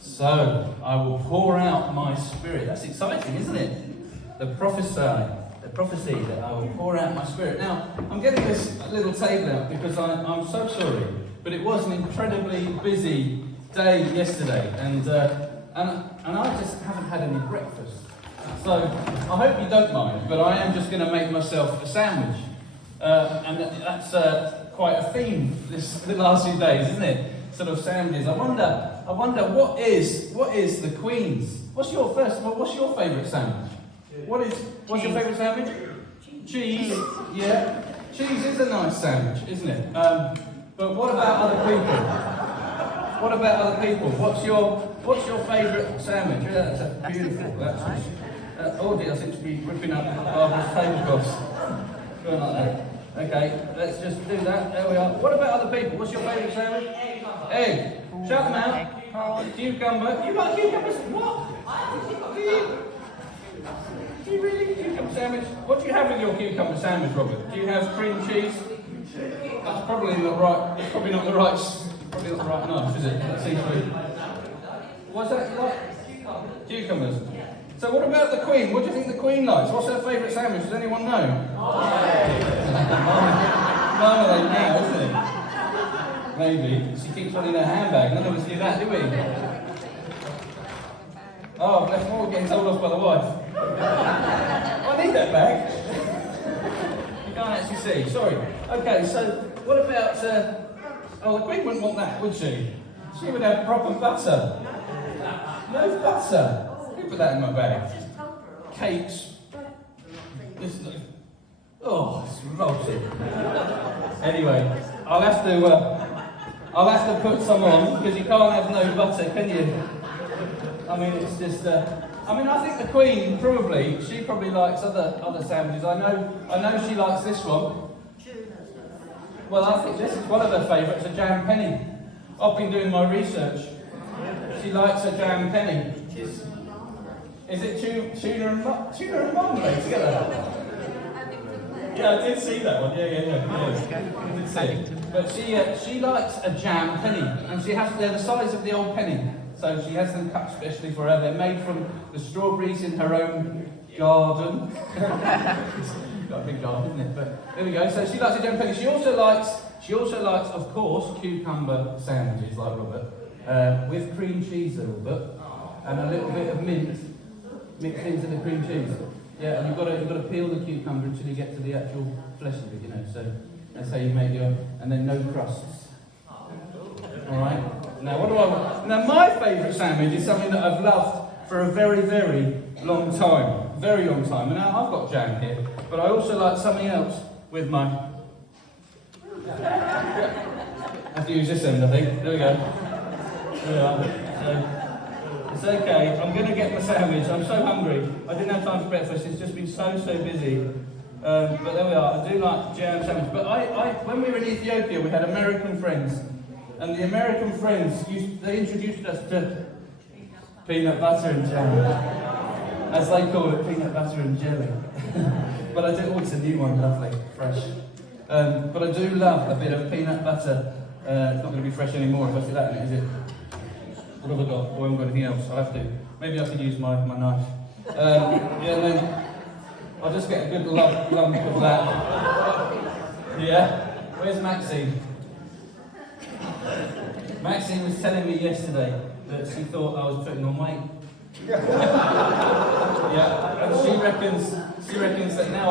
So, I will pour out my spirit. That's exciting, isn't it? The prophecy that I will pour out my spirit. Now, I'm getting this little table out because I'm so sorry, but it was an incredibly busy day yesterday, and I just haven't had any breakfast. So, I hope you don't mind, but I am just going to make myself a sandwich. And that's quite a theme the last few days, isn't it? Sort of sandwiches. I wonder what is the Queen's? What's your favourite sandwich? What's your favourite sandwich? Cheese. Yeah. Cheese is a nice sandwich, isn't it? But what about other people? What about other people? What's your favourite sandwich? Yeah, that's beautiful. That's Audie, I seem to be ripping up Barbara's tablecloths. Going like that. Okay, let's just do that. There we are. What about other people? What's your favourite sandwich? Egg. Shout them out. Cucumber. You like cucumbers? What? Do you really? Cucumber sandwich? What do you have with your cucumber sandwich, Robert? Do you have cream cheese? That's probably not right. It's probably not the right knife, is it? That seems to be. What's that you like? Cucumbers. So what about the Queen? What do you think the Queen likes? What's her favourite sandwich? Does anyone know? Marmalade now, isn't it? Maybe. She keeps one in her handbag. None of us do that, do we? Oh, I've left more getting told off by the wife. I need that bag. You can't actually see. Sorry. Okay, so what about... the Queen wouldn't want that, would she? She would have proper butter. No butter. Put that in my bag. Cakes. It's revolting. Anyway, I'll have to put some on because you can't have no butter, can you? I mean, it's just. I think the Queen she probably likes other sandwiches. I know she likes this one. Well, I think this is one of her favourites, a jam penny. I've been doing my research. She likes a jam penny. Is it tuna and marmalade together? Yeah, I did see that one. Yeah. I did see it. But she likes a jam penny, and they're the size of the old penny. So she has them cut specially for her. They're made from the strawberries in her own garden. Got a big garden, isn't it? But there we go. So she likes a jam penny. She also likes, of course, cucumber sandwiches like Robert, with cream cheese a little bit, and a little bit of mint mixed into the cream cheese. Yeah, and you've got to peel the cucumber until you get to the actual flesh of it, So that's how you make and then no crusts. Alright? Now what do I want? Now my favourite sandwich is something that I've loved for a very, very long time. Very long time. And now I've got jam here, but I also like something else with my... I have to use this end, I think. There we go. There we are. It's okay, I'm going to get my sandwich. I'm so hungry. I didn't have time for breakfast. It's just been so busy. But there we are. I do like jam sandwich. But when we were in Ethiopia, we had American friends. And the American friends, they introduced us to peanut butter and jam. As they call it, peanut butter and jelly. But I do, it's a new one, lovely, fresh. But I do love a bit of peanut butter. It's not going to be fresh anymore if I see that in it, is it? What have I got? Oh, I haven't got anything else. I'll have to. Maybe I could use my knife. Then I'll just get a good lump of that. Yeah? Where's Maxine? Maxine was telling me yesterday that she thought I was putting on weight. Yeah, and she reckons that now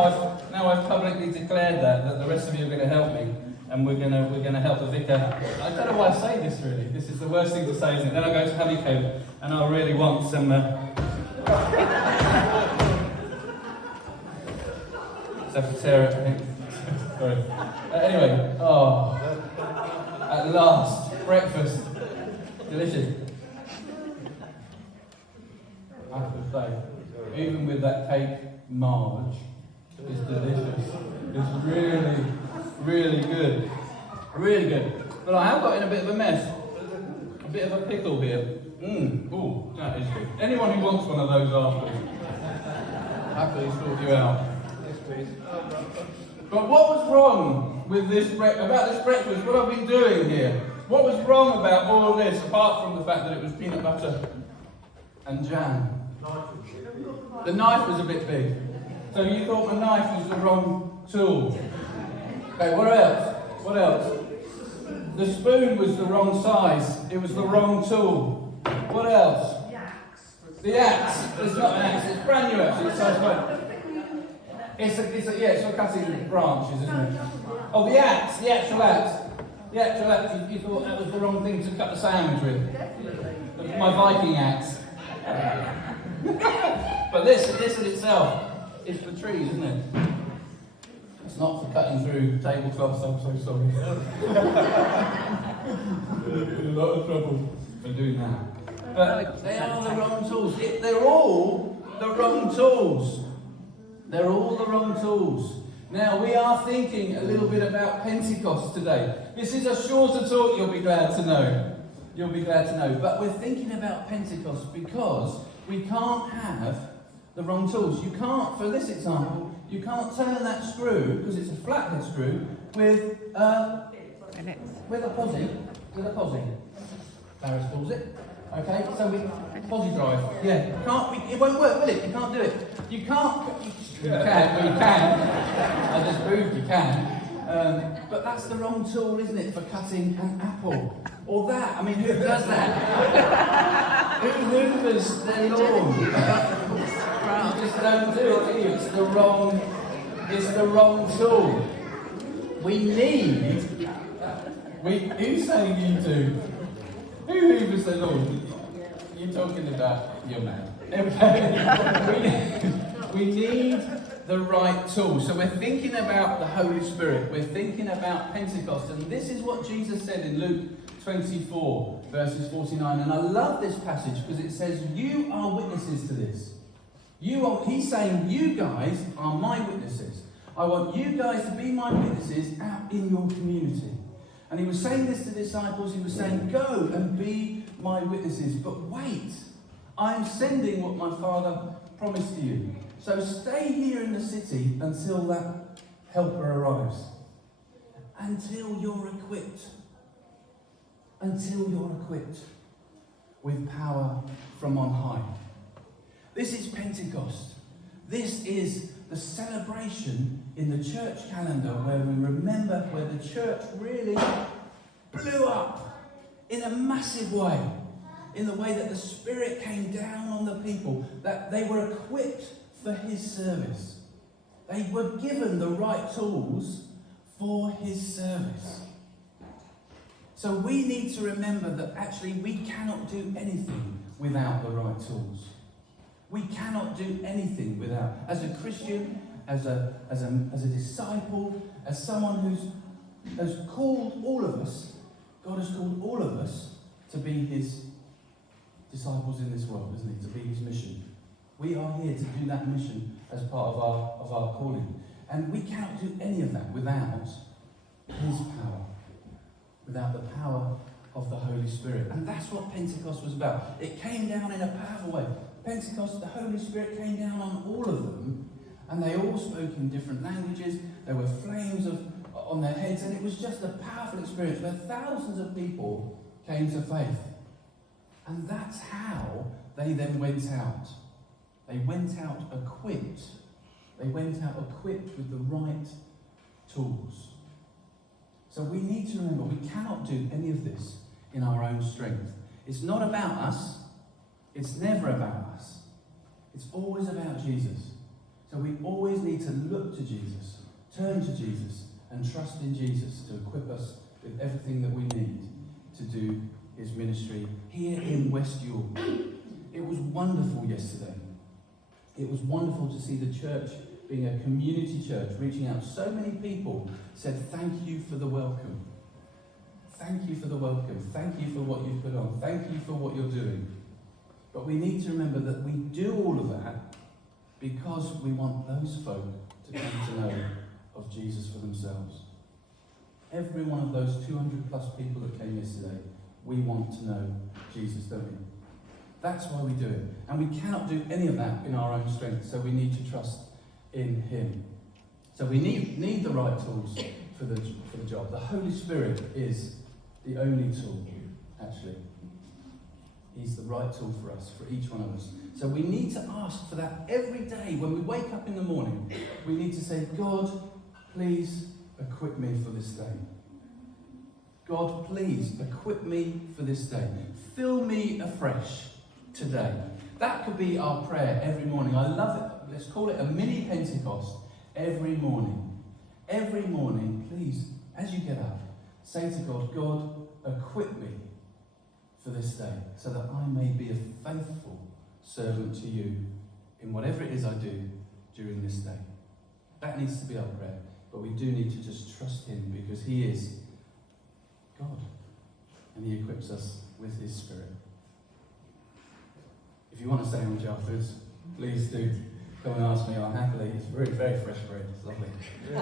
I've publicly declared that the rest of you are going to help me. And we're gonna help the vicar. I don't know why I say this really. This is the worst thing to say, isn't it? Then I go to Honeycomb and I really want some. Secretariat, I think. Sorry. Anyway, at last, breakfast, delicious. I have to say, even with that cake, Marge, it's delicious. It's really good. Really good. But I have got in a bit of a mess. A bit of a pickle here. Ooh, that is good. Anyone who wants one of those afterwards, happily sort you out. Yes, please. But what was wrong with this about this breakfast, what I've been doing here. What was wrong about all of this, apart from the fact that it was peanut butter and jam? The knife was a bit big. So you thought my knife was the wrong tool. Okay, what else? What else? The spoon was the wrong size. It was the wrong tool. What else? The axe. It's not an axe. It's brand new axe. It's size 1. It's for cutting branches, isn't it? Oh, the axe. The actual axe. The actual axe. You thought that was the wrong thing to cut the sandwich with. My Viking axe. But this in itself is for trees, isn't it? It's not for cutting through tablecloths. I'm so sorry. In a lot of trouble for doing that. But they are the wrong tools. They're all the wrong tools. They're all the wrong tools. Now, we are thinking a little bit about Pentecost today. This is a shorter talk, you'll be glad to know. You'll be glad to know. But we're thinking about Pentecost because we can't have the wrong tools. You can't, for this example, you can't turn that screw, because it's a flathead screw, with a posi. With a posi. Barris calls it. Okay, so we posi drive. Yeah, it won't work, will it? You can't do it. You can. I just proved you can. But that's the wrong tool, isn't it, for cutting an apple? Or that. I mean, who does that? Who hoovers their lawn? You just don't do it, do you? It's the wrong tool. Who's saying you do? Who hoovers their lawn? You're talking about your man. We need the right tool. So we're thinking about the Holy Spirit. We're thinking about Pentecost. And this is what Jesus said in Luke 24, verses 49. And I love this passage because it says, you are witnesses to this. He's saying, you guys are my witnesses. I want you guys to be my witnesses out in your community. And he was saying this to the disciples. He was saying, go and be my witnesses. But wait, I'm sending what my Father promised to you. So stay here in the city until that helper arrives. Until you're equipped. Until you're equipped with power from on high. This is Pentecost. This is the celebration in the church calendar where we remember where the church really blew up in a massive way. In the way that the Spirit came down on the people. That they were equipped for His service. They were given the right tools for His service. So we need to remember that actually we cannot do anything without the right tools. We cannot do anything without, as a Christian, as a disciple, as someone has called all of us, God has called all of us to be His disciples in this world, isn't He? To be His mission. We are here to do that mission as part of our calling. And we cannot do any of that without His power. Without the power of the Holy Spirit. And that's what Pentecost was about. It came down in a powerful way. Pentecost, the Holy Spirit came down on all of them, and they all spoke in different languages. There were flames on their heads, and it was just a powerful experience where thousands of people came to faith. And that's how they then went out. They went out equipped. They went out equipped with the right tools. So we need to remember we cannot do any of this in our own strength. It's not about us. It's never about us. It's always about Jesus. So we always need to look to Jesus, turn to Jesus, and trust in Jesus to equip us with everything that we need to do His ministry here in West York. It was wonderful yesterday. It was wonderful to see the church being a community church, reaching out. So many people said, thank you for the welcome. Thank you for the welcome. Thank you for what you've put on. Thank you for what you're doing. But we need to remember that we do all of that because we want those folk to come to know of Jesus for themselves. Every one of those 200 plus people that came yesterday, we want to know Jesus, don't we? That's why we do it. And we cannot do any of that in our own strength, so we need to trust in Him. So we need the right tools for the job. The Holy Spirit is the only tool, actually. He's the right tool for us, for each one of us. So we need to ask for that every day. When we wake up in the morning, we need to say, God, please equip me for this day. God, please equip me for this day. Fill me afresh today. That could be our prayer every morning. I love it. Let's call it a mini Pentecost every morning. Every morning, please, as you get up, say to God, God, equip me for this day so that I may be a faithful servant to you in whatever it is I do during this day. That needs to be our prayer. But we do need to just trust him because he is God. And he equips us with his Spirit. If you want to stay on afterwards, please do come and ask me. I'll happily. It's very, very fresh bread. It's lovely.